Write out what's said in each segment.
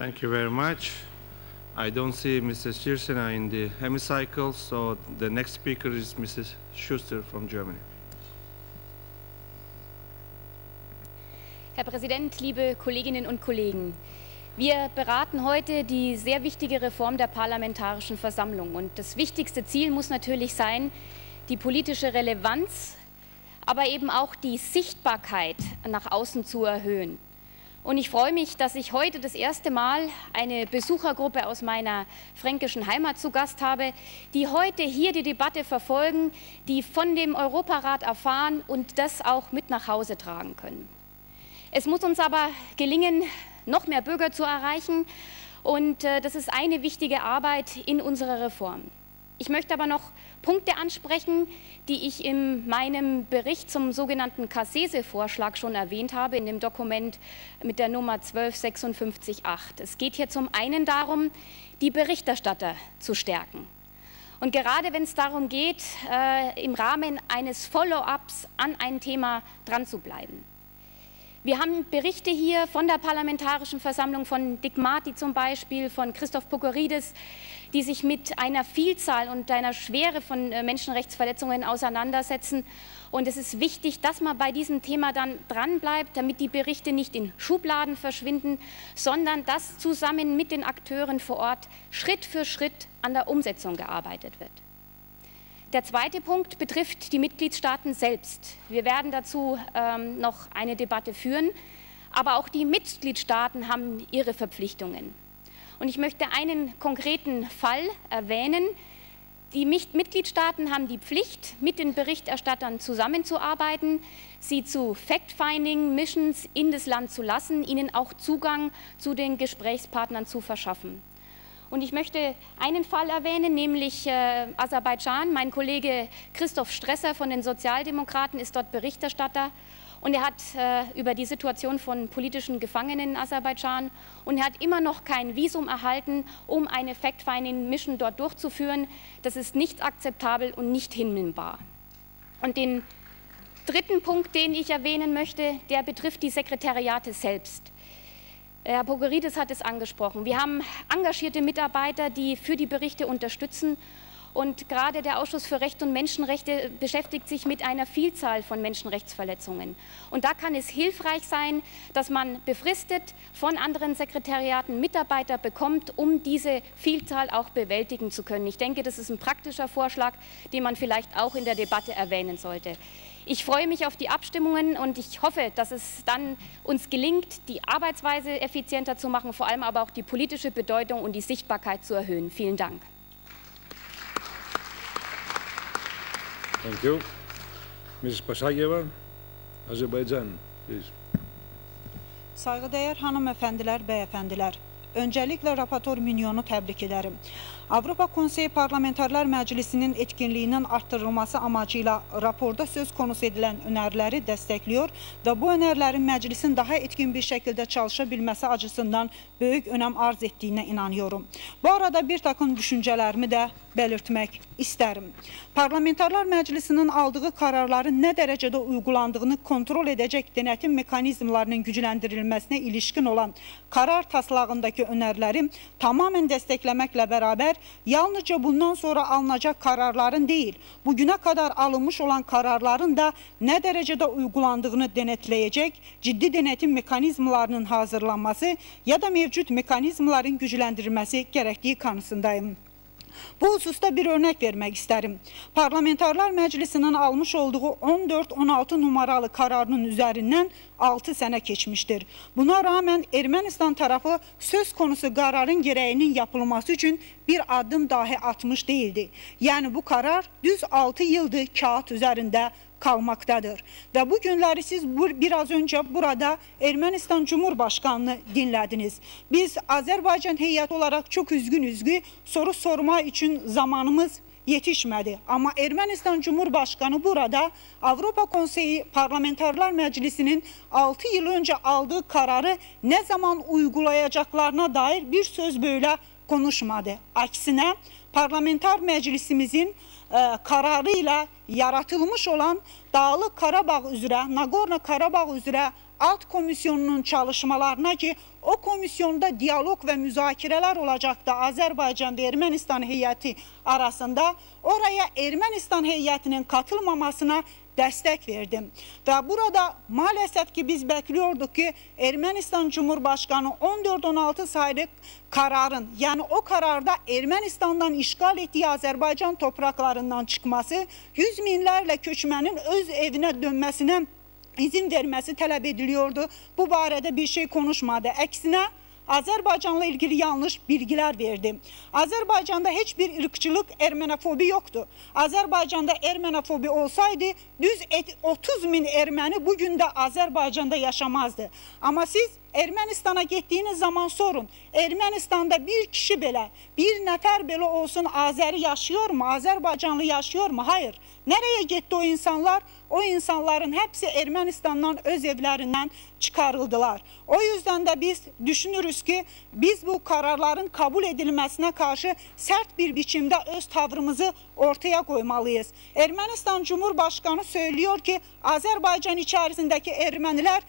Thank you very much. I don't see Mrs. Shirsena in the hemicycle, so the next speaker is Mrs. Schuster from Germany. Herr Präsident, liebe Kolleginnen und Kollegen! Wir beraten heute die sehr wichtige Reform der Parlamentarischen Versammlung. Und das wichtigste Ziel muss natürlich sein, die politische Relevanz, aber eben auch die Sichtbarkeit nach außen zu erhöhen. Und ich freue mich, dass ich heute das erste Mal eine Besuchergruppe aus meiner fränkischen Heimat zu Gast habe, die heute hier die Debatte verfolgen, die von dem Europarat erfahren und das auch mit nach Hause tragen können. Es muss uns aber gelingen, noch mehr Bürger zu erreichen, und das ist eine wichtige Arbeit in unserer Reform. Ich möchte aber noch Punkte ansprechen, die ich in meinem Bericht zum sogenannten Cassese-Vorschlag schon erwähnt habe, in dem Dokument mit der Nummer 12558. Es geht hier zum einen darum, die Berichterstatter zu stärken. Und gerade wenn es darum geht, im Rahmen eines Follow-ups an ein Thema dran zu bleiben. Wir haben Berichte hier von der Parlamentarischen Versammlung, von Dick Marty zum Beispiel, von Christoph Pogoridis, die sich mit einer Vielzahl und einer Schwere von Menschenrechtsverletzungen auseinandersetzen. Und es ist wichtig, dass man bei diesem Thema dann dranbleibt, damit die Berichte nicht in Schubladen verschwinden, sondern dass zusammen mit den Akteuren vor Ort Schritt für Schritt an der Umsetzung gearbeitet wird. Der zweite Punkt betrifft die Mitgliedstaaten selbst. Wir werden dazu noch eine Debatte führen, aber auch die Mitgliedstaaten haben ihre Verpflichtungen. Und ich möchte einen konkreten Fall erwähnen. Die Mitgliedstaaten haben die Pflicht, mit den Berichterstattern zusammenzuarbeiten, sie zu Fact-Finding-Missions in das Land zu lassen, ihnen auch Zugang zu den Gesprächspartnern zu verschaffen. Und ich möchte einen Fall erwähnen, nämlich Aserbaidschan. Mein Kollege Christoph Stresser von den Sozialdemokraten ist dort Berichterstatter. Und er hat über die Situation von politischen Gefangenen in Aserbaidschan, und er hat immer noch kein Visum erhalten, um eine Fact-Finding-Mission dort durchzuführen. Das ist nicht akzeptabel und nicht hinnehmbar. Und den dritten Punkt, den ich erwähnen möchte, der betrifft die Sekretariate selbst. Herr Pogoridis hat es angesprochen. Wir haben engagierte Mitarbeiter, die für die Berichte unterstützen. Und gerade der Ausschuss für Recht und Menschenrechte beschäftigt sich mit einer Vielzahl von Menschenrechtsverletzungen. Und da kann es hilfreich sein, dass man befristet von anderen Sekretariaten Mitarbeiter bekommt, um diese Vielzahl auch bewältigen zu können. Ich denke, das ist ein praktischer Vorschlag, den man vielleicht auch in der Debatte erwähnen sollte. Ich freue mich auf die Abstimmungen und ich hoffe, dass es dann uns gelingt, die Arbeitsweise effizienter zu machen, vor allem aber auch die politische Bedeutung und die Sichtbarkeit zu erhöhen. Vielen Dank. Thank you. Mrs. Pashayeva, Azerbaijan, please. Saygıdeğer hanımefendiler, beyefendiler. Öncelikle rapporteur Minyonu təbrik ederim. Avropa Konseyi Parlamentarlar Məclisinin etkinliyinin artırılması amacıyla raporda söz konusu edilen önerileri destekliyor ve bu önerilerin meclisin daha etkin bir şekilde çalışabilmesi açısından büyük önem arz ettiğine inanıyorum. Bu arada bir takım düşüncelerimi de belirtmek isterim. Parlamentarlar Məclisinin aldığı kararların ne derecede uygulandığını kontrol edecek denetim mekanizmalarının güclendirilmesine ilişkin olan karar taslağındaki önerilerim tamamen desteklemekle beraber yalnızca bundan sonra alınacak kararların değil, bugüne kadar alınmış olan kararların da ne derecede uygulandığını denetleyecek ciddi denetim mekanizmalarının hazırlanması ya da mevcut mekanizmaların güclendirilmesi gerektiği kanısındayım. Bu hususta bir örnek vermek isterim. Parlamentarlar Meclisi'nin almış olduğu 14-16 numaralı kararının üzerinden 6 sene geçmiştir. Buna rağmen Ermənistan tarafı söz konusu kararın gereğinin yapılması için bir adım dahi atmış değildi. Yani bu karar düz 6 yıldır kağıt üzerinde kalmaktadır. Ve bu günleri siz biraz önce burada Ermənistan Cumhurbaşkanını dinlediniz. Biz Azerbaycan heyeti olarak çok üzgünüz ki soru sorma için zamanımız yetişmedi. Ama Ermənistan Cumhurbaşkanı burada Avropa Konseyi Parlamentarlar Meclisi'nin 6 yıl önce aldığı kararı ne zaman uygulayacaklarına dair bir söz böyle konuşmadı. Aksine parlamenter meclisimizin kararıyla yaratılmış olan Dağlık Karabağ üzere, Nagorno-Karabakh üzere alt komisyonunun çalışmalarına ki, o komisyonda diyalog ve müzakirələr olacaqdı Azərbaycan ve Ermənistan heyəti arasında. Oraya Ermənistan heyətinin katılmamasına destek verdim. Ve burada maalesef ki biz bekliyorduk ki Ermənistan Cumhurbaşkanı 14-16 sayılı kararın, yani o kararda Ermənistan'dan işgal ettiği Azərbaycan topraklarından çıkması, yüz minlərlə köçmənin öz evine dönmesine izin vermesi talep ediliyordu. Bu barədə bir şey konuşmadı. Əksine Azərbaycanla ilgili yanlış bilgiler verdi. Azərbaycanda heç bir ırkçılık, ermenofobi yoktu. Azərbaycanda ermenofobi olsaydı düz 30 min Erməni bugün de Azərbaycanda yaşamazdı. Ama siz Ermənistan'a gittiğiniz zaman sorun. Ermənistan'da bir kişi belə, bir nəfər belə olsun Azəri yaşıyor mu? Azərbaycanlı yaşıyor mu? Hayır. Nereye gitti o insanlar? O insanların hepsi Ermənistan'dan öz evlerinden çıkarıldılar. O yüzden de biz düşünürüz ki biz bu kararların kabul edilmesine karşı sert bir biçimde öz tavrımızı ortaya koymalıyız. Ermənistan Cumhurbaşkanı söylüyor ki Azerbaycan içerisindeki Ermeniler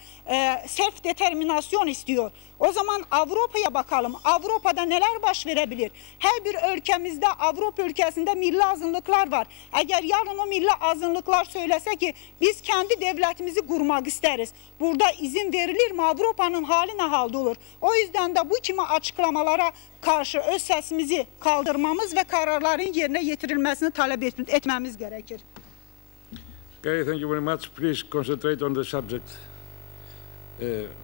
self determinasyon istiyor. O zaman Avrupa'ya bakalım. Avrupa'da neler baş verebilir? Her bir ülkemizde, Avrupa ülkesinde milli azınlıklar var. Eğer yarın o milli azınlıklar söylese ki biz kendi devletimizi kurmak isteriz. Burada izin verilir mi? Avrupa'nın hali ne halde olur? O yüzden de bu kimi açıklamalara karşı öz sesimizi kaldırmamız ve kararların yerine getirilmesini talep etmemiz gerekir. Okay, thank you very much. Please concentrate on the subject.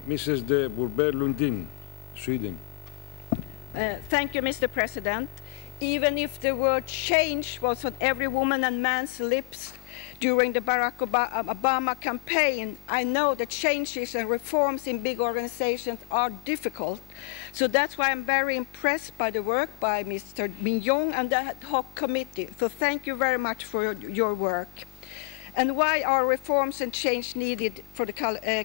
Mrs. de Burber-Lundin, Sweden. Thank you, Mr. President. Even if the word change was on every woman and man's lips during the Barack Obama campaign, I know that changes and reforms in big organizations are difficult. So that's why I'm very impressed by the work by Mr. Mignon and the ad hoc committee. So thank you very much for your work. And why are reforms and change needed for the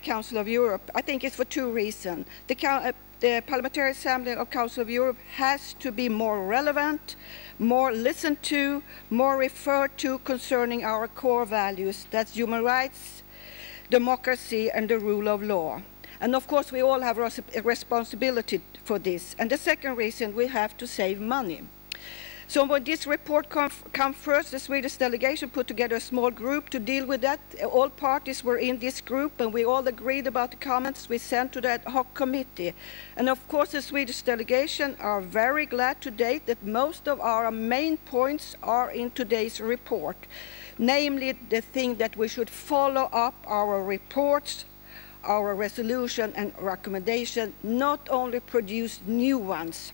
Council of Europe? I think it's for two reasons. The Parliamentary Assembly of Council of Europe has to be more relevant, more listened to, more referred to concerning our core values. That's human rights, democracy, and the rule of law. And of course, we all have a responsibility for this. And the second reason, we have to save money. So when this report came first, the Swedish delegation put together a small group to deal with that. All parties were in this group, and we all agreed about the comments we sent to the ad hoc committee. And of course, the Swedish delegation are very glad today that most of our main points are in today's report, namely the thing that we should follow up our reports, our resolution and recommendation, not only produce new ones.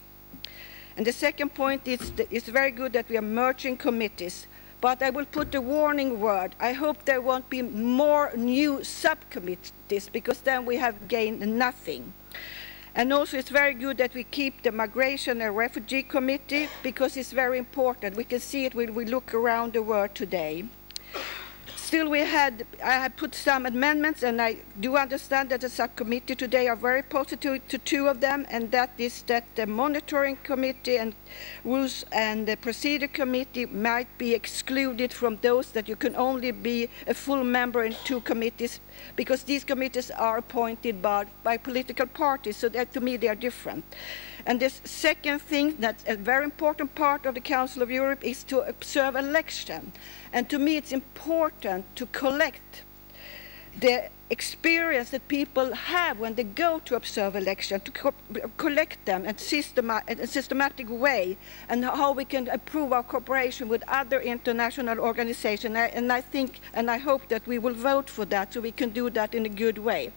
And the second point is it's very good that we are merging committees, but I will put a warning word. I hope there won't be more new subcommittees, because then we have gained nothing. And also it's very good that we keep the Migration and Refugee Committee, because it's very important. We can see it when we look around the world today. Still, I had put some amendments, and I do understand that the subcommittee today are very positive to two of them, and that is that the monitoring committee and rules and the procedure committee might be excluded from those, that you can only be a full member in two committees, because these committees are appointed by political parties, so that to me they are different. And this second thing, that's a very important part of the Council of Europe, is to observe election. And to me it's important to collect the experience that people have when they go to observe election, to collect them in a systematic way, and how we can improve our cooperation with other international organizations. And I think and I hope that we will vote for that, so we can do that in a good way.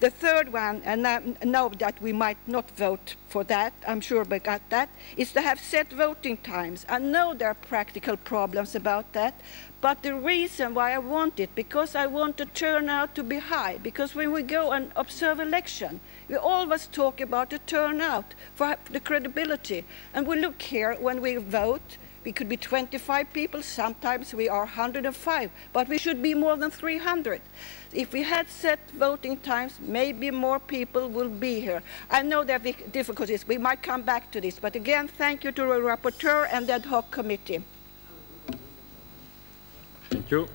The third one, and I know that we might not vote for that, I'm sure about that, is to have set voting times. I know there are practical problems about that, but the reason why I want it, because I want the turnout to be high. Because when we go and observe election, we always talk about the turnout for the credibility. And we look here when we vote, we could be 25 people, sometimes we are 105, but we should be more than 300. If we had set voting times, maybe more people will be here. I know there are difficulties, we might come back to this, but again, thank you to the rapporteur and the ad hoc committee. Thank you.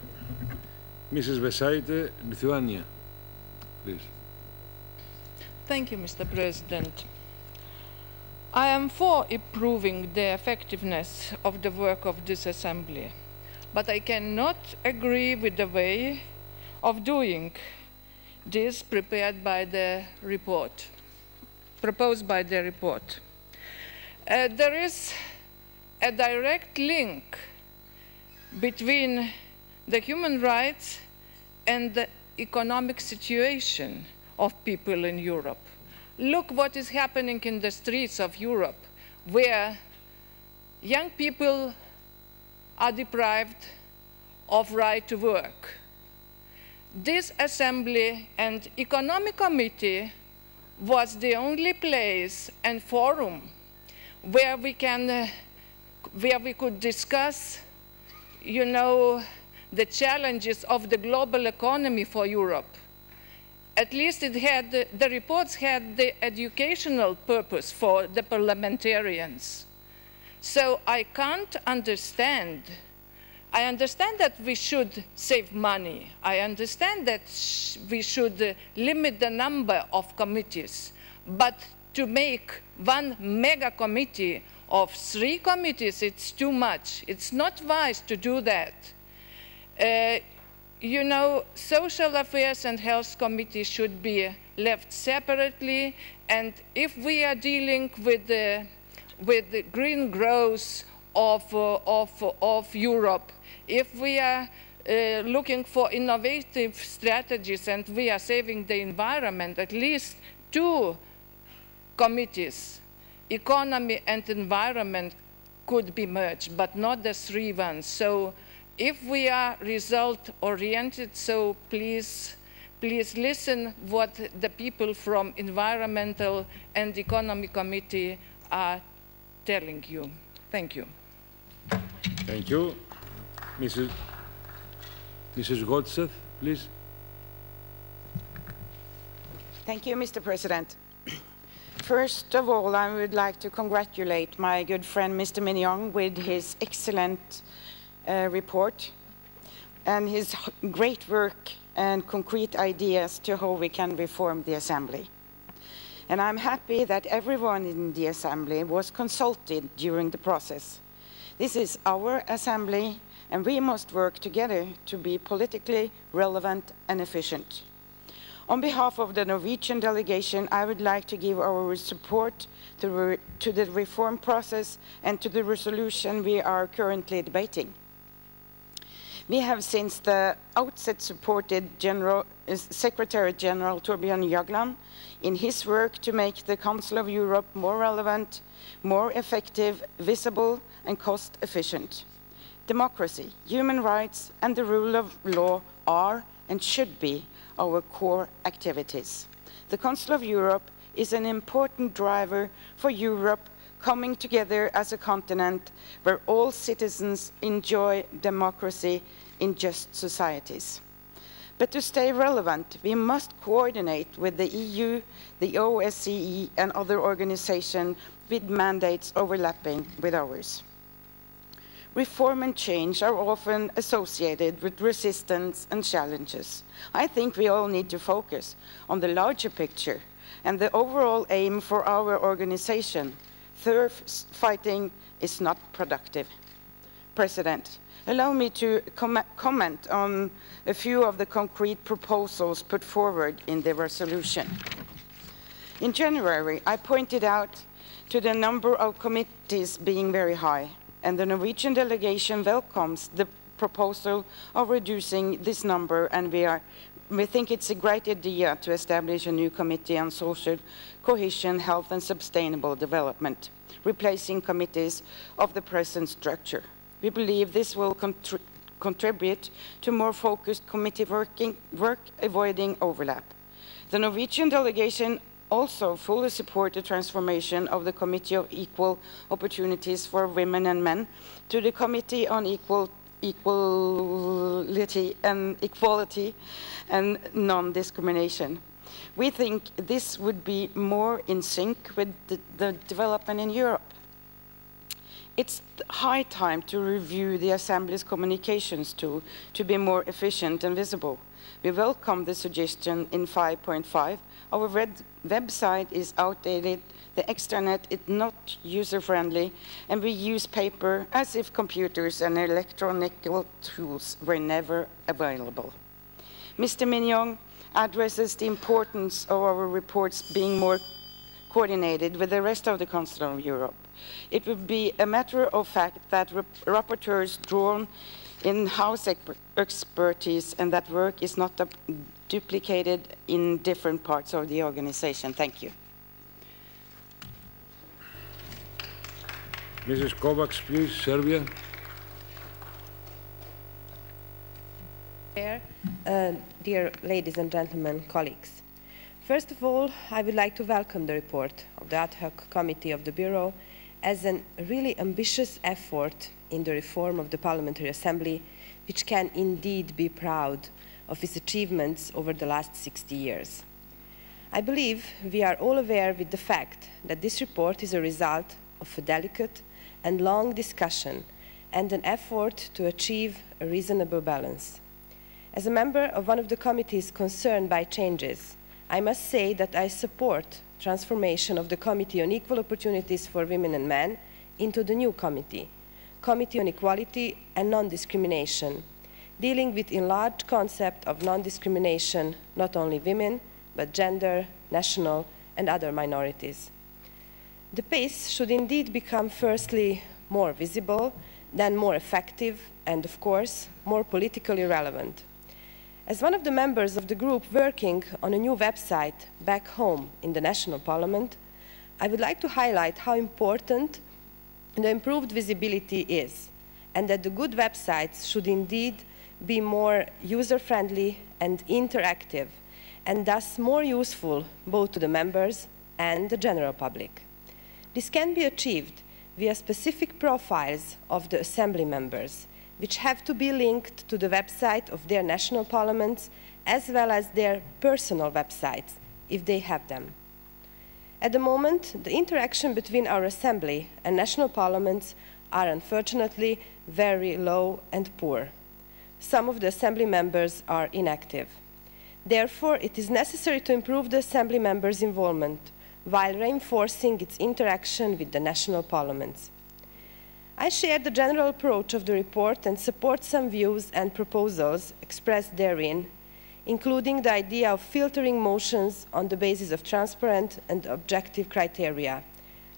Mrs. Vesaite, Lithuania, please. Thank you, Mr. President. I am for improving the effectiveness of the work of this Assembly, but I cannot agree with the way of doing this prepared by the report, proposed by the report. There is a direct link between the human rights and the economic situation of people in Europe. Look what is happening in the streets of Europe, where young people are deprived of right to work. This Assembly and Economic Committee was the only place and forum where we could discuss, you know, the challenges of the global economy for Europe. At least it had, the reports had the educational purpose for the parliamentarians. So I can't understand. I understand that we should save money. I understand that we should limit the number of committees. But to make one mega committee of 3 committees, it's too much. It's not wise to do that. You know, Social Affairs and Health Committee should be left separately, and if we are dealing with the green growth of Europe, if we are looking for innovative strategies and we are saving the environment, at least 2 committees, economy and environment, could be merged, but not the 3 ones. So if we are result-oriented, so please listen what the people from Environmental and Economic Committee are telling you. Thank you. Thank you. Mrs. Godsev, please. Thank you, Mr. President. First of all, I would like to congratulate my good friend, Mr. Mignon, with his excellent report and his great work and concrete ideas to how we can reform the Assembly. And I'm happy that everyone in the Assembly was consulted during the process. This is our Assembly, and we must work together to be politically relevant and efficient. On behalf of the Norwegian delegation, I would like to give our support to the reform process and to the resolution we are currently debating. We have since the outset supported Secretary General Torbjørn Jagland in his work to make the Council of Europe more relevant, more effective, visible, and cost-efficient. Democracy, human rights, and the rule of law are and should be our core activities. The Council of Europe is an important driver for Europe coming together as a continent where all citizens enjoy democracy in just societies. But to stay relevant, we must coordinate with the EU, the OSCE, and other organizations with mandates overlapping with ours. Reform and change are often associated with resistance and challenges. I think we all need to focus on the larger picture and the overall aim for our organization. Turf fighting is not productive. President, allow me to comment on a few of the concrete proposals put forward in the resolution. In January, I pointed out to the number of committees being very high, and the Norwegian delegation welcomes the proposal of reducing this number, and we think it's a great idea to establish a new committee on social cohesion, health, and sustainable development, replacing committees of the present structure. We believe this will contribute to more focused committee work, avoiding overlap. The Norwegian delegation also fully support the transformation of the Committee of Equal Opportunities for Women and Men to the Committee on Equality and Non-Discrimination. We think this would be more in sync with the development in Europe. It's high time to review the Assembly's communications tool to be more efficient and visible. We welcome the suggestion in 5.5 Our website is outdated, the extranet is not user-friendly, and we use paper as if computers and electronic tools were never available. Mr. Mignon addresses the importance of our reports being more coordinated with the rest of the Council of Europe. It would be a matter of fact that rapporteurs drawn in-house expertise and that work is not duplicated in different parts of the organization. Thank you. Mrs. Kovacs, please, Serbia. Dear ladies and gentlemen, colleagues. First of all, I would like to welcome the report of the Ad Hoc Committee of the Bureau as a really ambitious effort in the reform of the Parliamentary Assembly, which can indeed be proud of its achievements over the last 60 years. I believe we are all aware with the fact that this report is a result of a delicate and long discussion and an effort to achieve a reasonable balance. As a member of one of the committees concerned by changes, I must say that I support transformation of the Committee on Equal Opportunities for Women and Men into the new committee, Committee on Equality and Non-Discrimination, dealing with enlarged concept of non-discrimination, not only women, but gender, national, and other minorities. The pace should indeed become firstly more visible, then more effective, and of course, more politically relevant. As one of the members of the group working on a new website back home in the National Parliament, I would like to highlight how important the improved visibility is, and that the good websites should indeed be more user-friendly and interactive, and thus more useful both to the members and the general public. This can be achieved via specific profiles of the Assembly members, which have to be linked to the website of their national parliaments, as well as their personal websites, if they have them. At the moment, the interaction between our Assembly and national parliaments are unfortunately very low and poor. Some of the Assembly members are inactive. Therefore, it is necessary to improve the Assembly members' involvement while reinforcing its interaction with the national parliaments. I share the general approach of the report and support some views and proposals expressed therein, including the idea of filtering motions on the basis of transparent and objective criteria,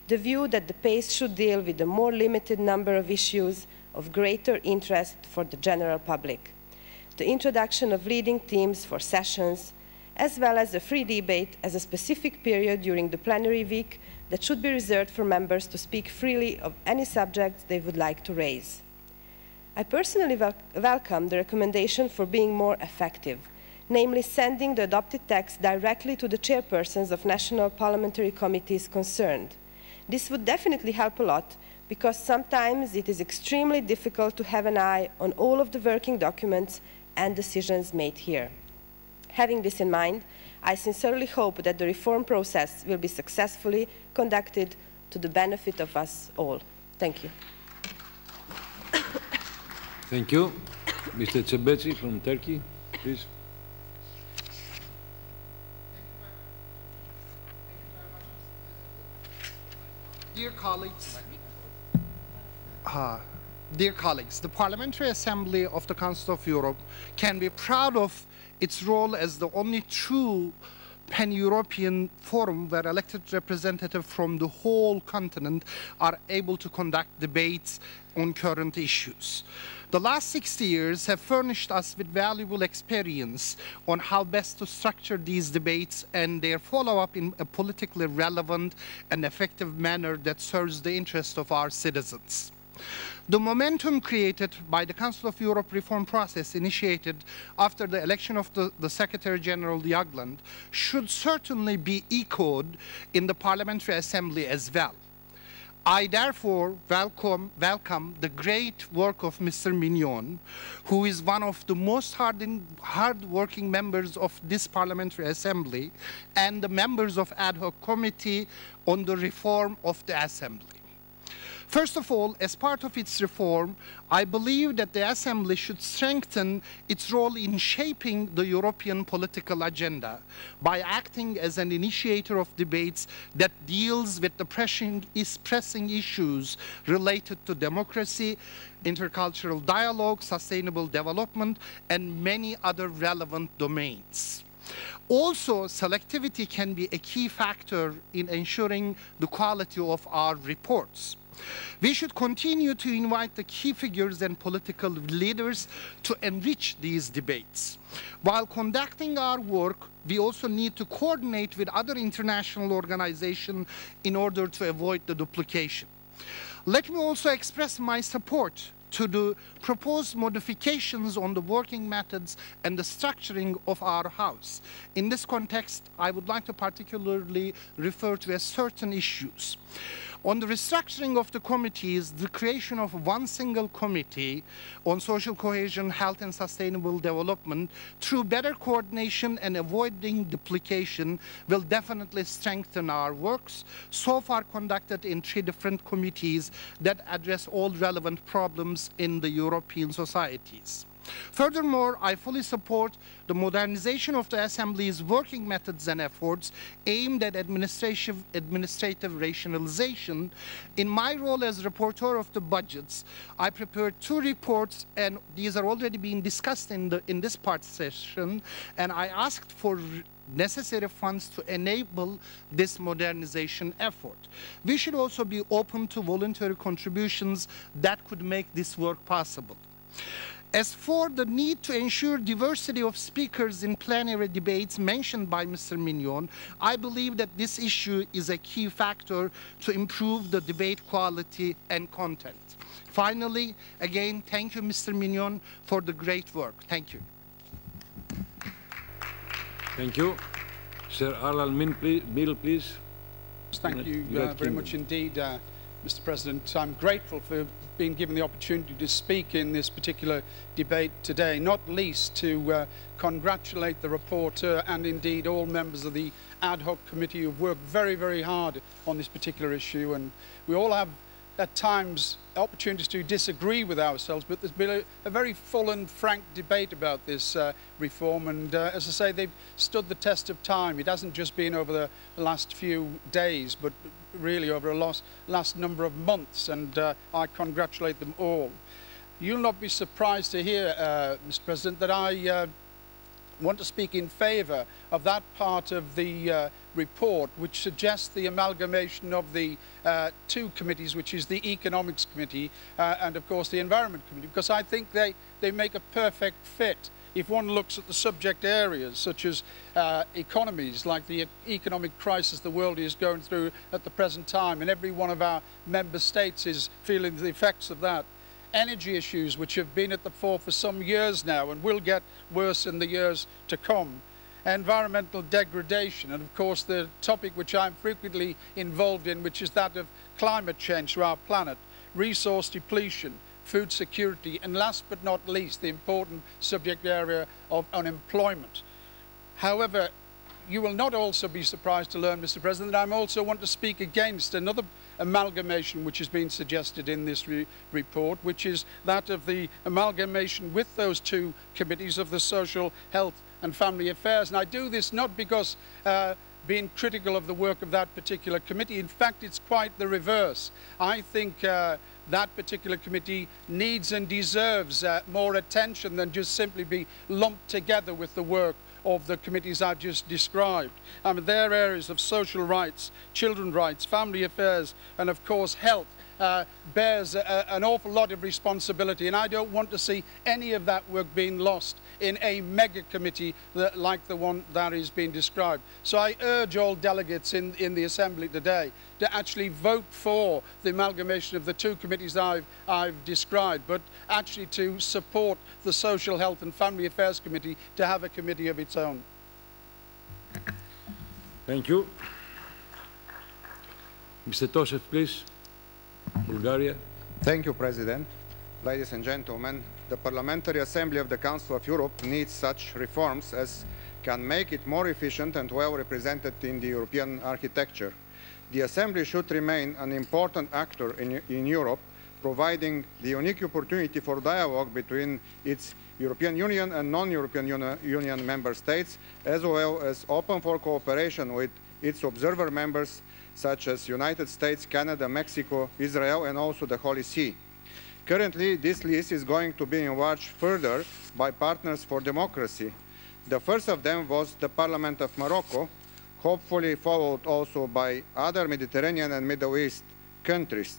the view that the pace should deal with a more limited number of issues of greater interest for the general public, the introduction of leading themes for sessions, as well as a free debate as a specific period during the plenary week that should be reserved for members to speak freely of any subjects they would like to raise. I personally welcome the recommendation for being more effective, namely sending the adopted text directly to the chairpersons of national parliamentary committees concerned. This would definitely help a lot, because sometimes it is extremely difficult to have an eye on all of the working documents and decisions made here. Having this in mind, I sincerely hope that the reform process will be successfully conducted to the benefit of us all. Thank you. Thank you. Mr. Cebeci from Turkey, please. Dear colleagues, the Parliamentary Assembly of the Council of Europe can be proud of its role as the only true pan-European forum where elected representatives from the whole continent are able to conduct debates on current issues. The last 60 years have furnished us with valuable experience on how best to structure these debates and their follow-up in a politically relevant and effective manner that serves the interests of our citizens. The momentum created by the Council of Europe reform process initiated after the election of the Secretary General Jagland should certainly be echoed in the Parliamentary Assembly as well. I therefore welcome the great work of Mr. Mignon, who is one of the most hard-working members of this Parliamentary Assembly, and the members of Ad Hoc Committee on the reform of the Assembly. First of all, as part of its reform, I believe that the Assembly should strengthen its role in shaping the European political agenda by acting as an initiator of debates that deals with the pressing issues related to democracy, intercultural dialogue, sustainable development, and many other relevant domains. Also, selectivity can be a key factor in ensuring the quality of our reports. We should continue to invite the key figures and political leaders to enrich these debates. While conducting our work, we also need to coordinate with other international organizations in order to avoid the duplication. Let me also express my support to the proposed modifications on the working methods and the structuring of our House. In this context, I would like to particularly refer to certain issues. On the restructuring of the committees, the creation of one single committee on social cohesion, health and sustainable development through better coordination and avoiding duplication will definitely strengthen our works, so far conducted in 3 different committees that address all relevant problems in the European societies. Furthermore, I fully support the modernization of the Assembly's working methods and efforts aimed at administrative rationalization. In my role as rapporteur of the budgets, I prepared 2 reports, and these are already being discussed in this part session, and I asked for necessary funds to enable this modernization effort. We should also be open to voluntary contributions that could make this work possible. As for the need to ensure diversity of speakers in plenary debates mentioned by Mr. Mignon, I believe that this issue is a key factor to improve the debate quality and content. Finally, again, thank you, Mr. Mignon, for the great work. Thank you. Thank you. Sir Alan Mill, please. Thank you very much indeed, Mr. President. I'm grateful for being given the opportunity to speak in this particular debate today, not least to congratulate the rapporteur and indeed all members of the ad hoc committee who've worked very, very hard on this particular issue. And we all have at times opportunities to disagree with ourselves, but there's been a very full and frank debate about this reform, and as I say, they've stood the test of time. It hasn't just been over the last few days, but really over a last number of months, and I congratulate them all. You'll not be surprised to hear, Mr. President, that I want to speak in favour of that part of the report which suggests the amalgamation of the 2 committees, which is the Economics Committee and of course the Environment Committee, because I think they make a perfect fit. If one looks at the subject areas such as economies, like the economic crisis the world is going through at the present time, and every one of our member states is feeling the effects of that. Energy issues, which have been at the fore for some years now and will get worse in the years to come. Environmental degradation, and of course the topic which I'm frequently involved in, which is that of climate change to our planet, resource depletion, food security, and last but not least, the important subject area of unemployment. However, you will not also be surprised to learn, Mr. President, that I also want to speak against another amalgamation which has been suggested in this report, which is that of the amalgamation with those 2 committees of the Social, Health and Family Affairs. And I do this not because being critical of the work of that particular committee. In fact, it's quite the reverse. I think that particular committee needs and deserves more attention than just simply be lumped together with the work of the committees I've just described. Their areas of social rights, children's rights, family affairs, and of course health bears an awful lot of responsibility, and I don't want to see any of that work being lost in a mega committee like the one that is being described. So I urge all delegates in the Assembly today to actually vote for the amalgamation of the 2 committees I've described, but actually to support the Social, Health and Family Affairs Committee to have a committee of its own. Thank you. Mr. Toshev, please. Bulgaria. Thank you, President. Ladies and gentlemen, the Parliamentary Assembly of the Council of Europe needs such reforms as can make it more efficient and well represented in the European architecture. The Assembly should remain an important actor in Europe, providing the unique opportunity for dialogue between its European Union and non-European Union member states, as well as open for cooperation with its observer members, such as United States, Canada, Mexico, Israel, and also the Holy See. Currently, this list is going to be enlarged further by Partners for Democracy. The first of them was the Parliament of Morocco, hopefully followed also by other Mediterranean and Middle East countries.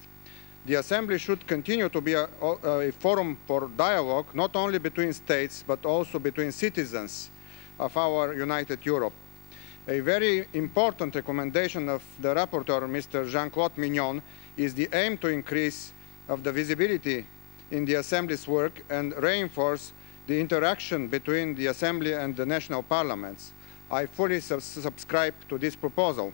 The Assembly should continue to be a forum for dialogue, not only between states, but also between citizens of our united Europe. A very important recommendation of the rapporteur, Mr. Jean-Claude Mignon, is the aim to increase of the visibility in the Assembly's work and reinforce the interaction between the Assembly and the national parliaments. I fully subscribe to this proposal.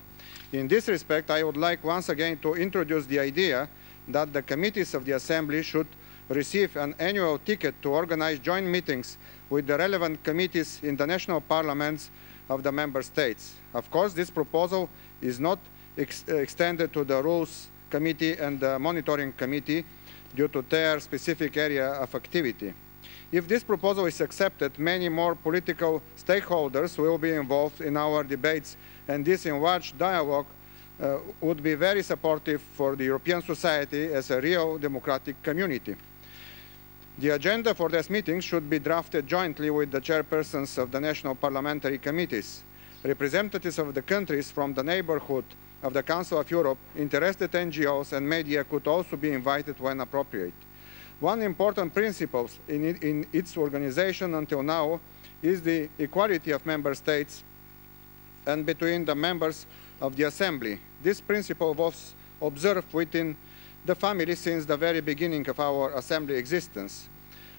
In this respect, I would like once again to introduce the idea that the committees of the Assembly should receive an annual ticket to organize joint meetings with the relevant committees in the national parliaments of the member states. Of course, this proposal is not extended to the Rules Committee and the Monitoring Committee due to their specific area of activity. If this proposal is accepted, many more political stakeholders will be involved in our debates, and this enlarged dialogue would be very supportive for the European society as a real democratic community. The agenda for this meeting should be drafted jointly with the chairpersons of the national parliamentary committees. Representatives of the countries from the neighborhood of the Council of Europe, interested NGOs and media could also be invited when appropriate. One important principle in its organization until now is the equality of member states and between the members of the Assembly. This principle was observed within the family since the very beginning of our Assembly existence.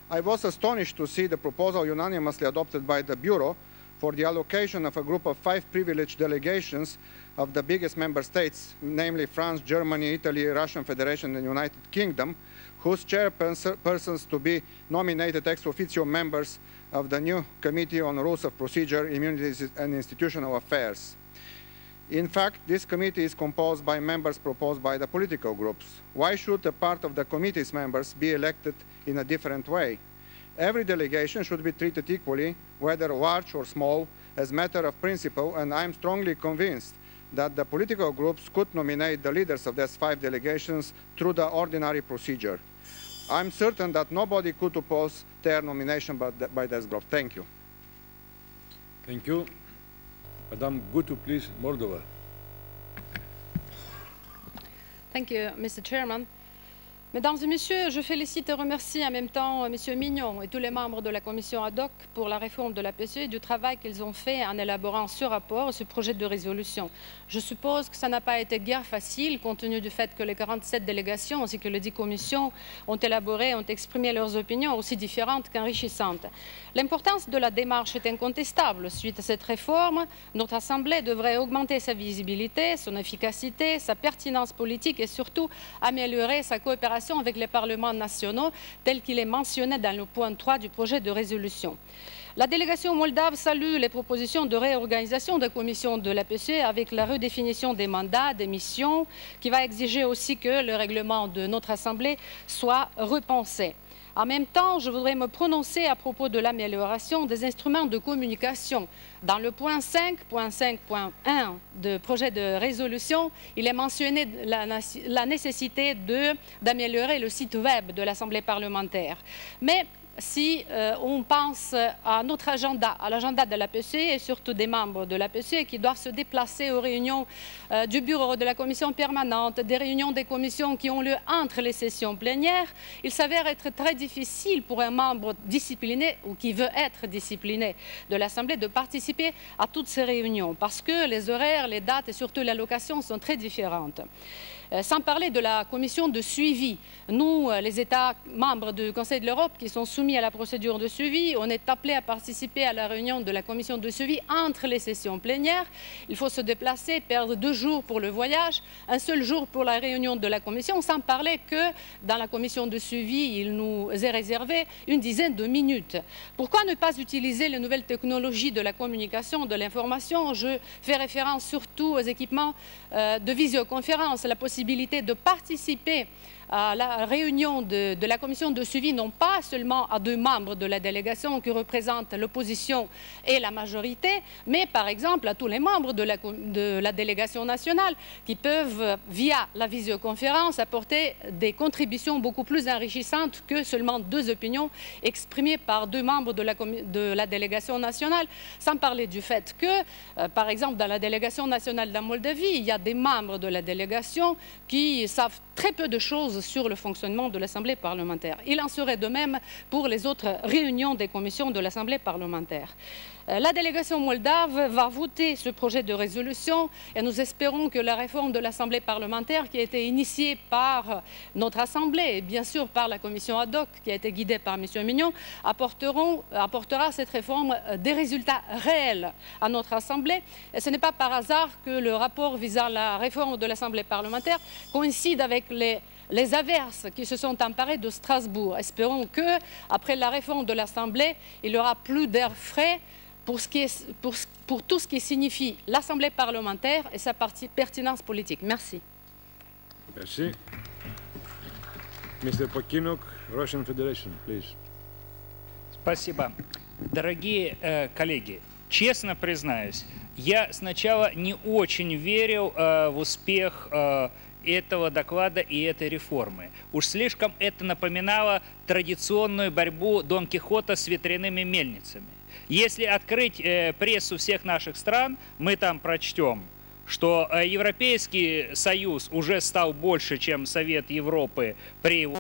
I was astonished to see the proposal unanimously adopted by the Bureau for the allocation of a group of 5 privileged delegations of the biggest member states, namely France, Germany, Italy, Russian Federation, and United Kingdom, whose chairpersons to be nominated ex officio members of the new Committee on Rules of Procedure, Immunities and Institutional Affairs. In fact, this committee is composed by members proposed by the political groups. Why should a part of the committee's members be elected in a different way? Every delegation should be treated equally, whether large or small, as a matter of principle, and I'm strongly convinced that the political groups could nominate the leaders of these 5 delegations through the ordinary procedure. I'm certain that nobody could oppose their nomination by this group. Thank you. Thank you. Madame Gutu, please, Moldova. Thank you, Mr. Chairman. Mesdames et Messieurs, je félicite et remercie en même temps M. Mignon et tous les membres de la commission ad hoc pour la réforme de la PCE et du travail qu'ils ont fait en élaborant ce rapport, ce projet de résolution. Je suppose que ça n'a pas été guère facile, compte tenu du fait que les 47 délégations ainsi que les 10 commissions ont élaboré, ont exprimé leurs opinions aussi différentes qu'enrichissantes. L'importance de la démarche est incontestable. Suite à cette réforme, notre Assemblée devrait augmenter sa visibilité, son efficacité, sa pertinence politique et surtout améliorer sa coopération avec les parlements nationaux, tel qu'il est mentionné dans le point 3 du projet de résolution. La délégation moldave salue les propositions de réorganisation des commissions de la PCE avec la redéfinition des mandats, des missions, qui va exiger aussi que le règlement de notre Assemblée soit repensé. En même temps, je voudrais me prononcer à propos de l'amélioration des instruments de communication. Dans le point 5.5.1 du projet de résolution, il est mentionné la nécessité d'améliorer le site web de l'Assemblée parlementaire. Mais si on pense à notre agenda, à l'agenda de la PCE et surtout des membres de la PCE qui doivent se déplacer aux réunions du bureau, de la commission permanente, des réunions des commissions qui ont lieu entre les sessions plénières, il s'avère être très difficile pour un membre discipliné ou qui veut être discipliné de l'Assemblée de participer à toutes ces réunions parce que les horaires, les dates et surtout l'allocation sont très différentes. Sans parler de la commission de suivi. Nous, les États membres du Conseil de l'Europe qui sont soumis à la procédure de suivi, on est appelés à participer à la réunion de la commission de suivi entre les sessions plénières. Il faut se déplacer, perdre 2 jours pour le voyage, un seul jour pour la réunion de la commission, sans parler que dans la commission de suivi, il nous est réservé une dizaine de minutes. Pourquoi ne pas utiliser les nouvelles technologies de la communication, de l'information? Je fais référence surtout aux équipements de visioconférence, la possibilité de participer à la réunion de la commission de suivi, non pas seulement à 2 membres de la délégation qui représentent l'opposition et la majorité, mais par exemple à tous les membres de la délégation nationale qui peuvent, via la visioconférence, apporter des contributions beaucoup plus enrichissantes que seulement 2 opinions exprimées par 2 membres de la délégation nationale, sans parler du fait que, par exemple, dans la délégation nationale de la Moldavie, il y a des membres de la délégation qui savent très peu de choses sur le fonctionnement de l'Assemblée parlementaire. Il en serait de même pour les autres réunions des commissions de l'Assemblée parlementaire. La délégation moldave va voter ce projet de résolution et nous espérons que la réforme de l'Assemblée parlementaire qui a été initiée par notre Assemblée et bien sûr par la commission ad hoc qui a été guidée par M. Mignon apportera cette réforme des résultats réels à notre Assemblée. Et ce n'est pas par hasard que le rapport visant la réforme de l'Assemblée parlementaire coïncide avec les averses qui se sont emparées de Strasbourg. Espérons qu'après la réforme de l'Assemblée, il y aura plus d'air frais pour tout ce qui signifie l'Assemblée parlementaire et sa pertinence politique. Merci. Merci. Mr. Pakinuk, Russian Federation, please. Спасибо. Дорогие коллеги, честно признаюсь, я сначала не очень верил в успех этого доклада и этой реформы. Уж слишком это напоминало традиционную борьбу Дон Кихота с ветряными мельницами. Если открыть прессу всех наших стран, мы там прочтем, что Европейский Союз уже стал больше, чем Совет Европы при его